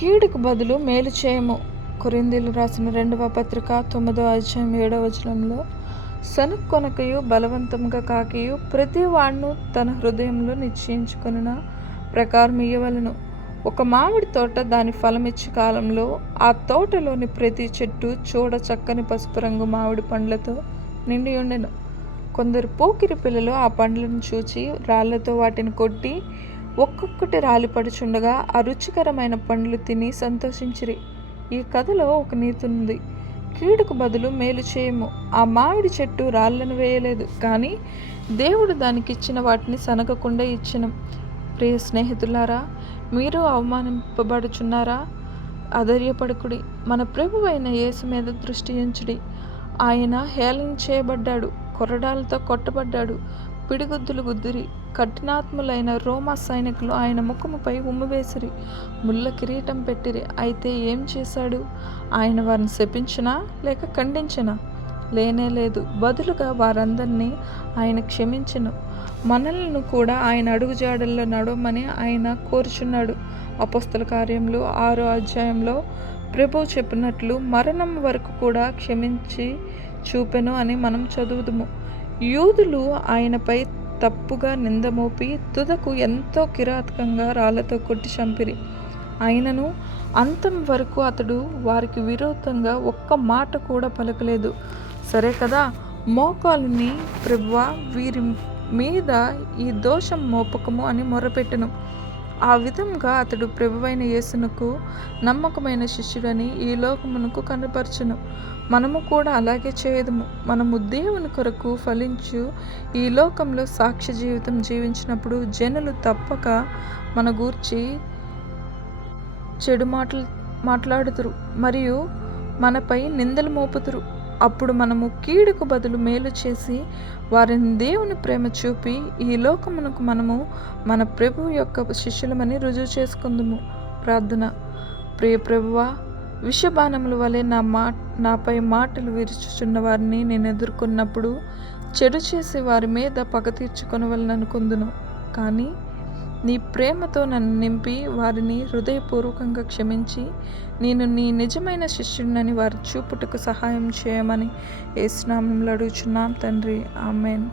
కీడుకు బదులు మేలు చేయము. కొరిందీలు రాసిన రెండవ పత్రిక తొమ్మిదవ అధ్యాయం ఏడవ వచనంలో సనుక్కొనకయు బలవంతంగా కాకియు ప్రతి వాడును తన హృదయంలో నిశ్చయించుకున్న ప్రకారం ఇయ్యవలను. ఒక మామిడి తోట దాని ఫలమిచ్చే కాలంలో ఆ తోటలోని ప్రతి చెట్టు చూడ చక్కని పసుపు రంగు మామిడి పండ్లతో నిండి ఉండెను. కొందరు పోకిరి పిల్లలు ఆ పండ్లను చూచి రాళ్ళతో వాటిని కొట్టి ఒక్కొక్కటి రాలిపడుచుండగా ఆ రుచికరమైన పండ్లు తిని సంతోషించిరి. ఈ కథలో ఒక నీతి ఉంది. కీడుకు బదులు మేలు చేయము. ఆ మామిడి చెట్టు రాళ్ళను వేయలేదు. కానీ దేవుడు దానికి ఇచ్చిన వాటిని సనగకుండా ఇచ్చిన. ప్రియ స్నేహితులారా మీరు అవమానింపబడుచున్నారా? అధైర్యపడకుడి. మన ప్రభు అయిన యేసు మీద దృష్టి ఉంచుడి. ఆయన హేళన చేయబడ్డాడు. కొరడాలతో కొట్టబడ్డాడు. పిడిగుద్దులు గుద్దిరి. కఠినాత్ములైన రోమా సైనికులు ఆయన ముఖముపై ఉమ్మివేసిరి ముళ్ళ కిరీటం పెట్టిరి. అయితే ఏం చేశాడు? ఆయన వారిని శపించినా లేక ఖండించినా? లేనే లేదు. బదులుగా వారందరినీ ఆయన క్షమించను. మనల్ని కూడా ఆయన అడుగుజాడల్లో నడవమని ఆయన కోరుచున్నాడు. అపస్తుల కార్యంలో ఆరో అధ్యాయంలో ప్రభు చెప్పినట్లు మరణం వరకు కూడా క్షమించి చూపెను అని మనం చదువుదుము. యూదులు ఆయనపై తప్పుగా నిందమోపి తుదకు ఎంతో కిరాతకంగా రాళ్ళతో కొట్టి చంపిరి. అయినను అంతం వరకు అతడు వారికి విరోధంగా ఒక్క మాట కూడా పలకలేదు. సరే కదా? మోకాలుని ప్రభువ వీరి మీద ఈ దోషం మోపకము అని మొరపెట్టను. ఆ విధంగా అతడు ప్రభువైన యేసునకు నమ్మకమైన శిష్యుడని ఈ లోకమునకు కనపరచును. మనము కూడా అలాగే చేయదము. మనము దేవుని కొరకు ఫలించు ఈ లోకంలో సాక్ష్య జీవితం జీవించినప్పుడు జనులు తప్పక మన గూర్చి చెడు మాటలు మాట్లాడుతురు మరియు మనపై నిందలు మోపుతురు అప్పుడు మనము కీడుకు బదులు మేలు చేసి వారిని దేవుని ప్రేమ చూపి ఈ లోకమునకు మనము మన ప్రభు యొక్క శిష్యులమని రుజువు చేసుకుందుము. ప్రార్థన. ప్రియ ప్రభువా విషబాణముల వలె నా మా నాపై మాటలు విరుచుచున్న వారిని నేను ఎదుర్కొన్నప్పుడు చెడు చేసి వారి మీద పగ తీర్చుకొనవలననుకుందును. కానీ నీ ప్రేమతో నన్ను నింపి వారిని హృదయపూర్వకంగా క్షమించి నేను నీ నిజమైన శిష్యుడినని వారి చూపుటకు సహాయం చేయమని ఏ స్నామంలో అడుగుచున్నాం తండ్రి. ఆమెన్.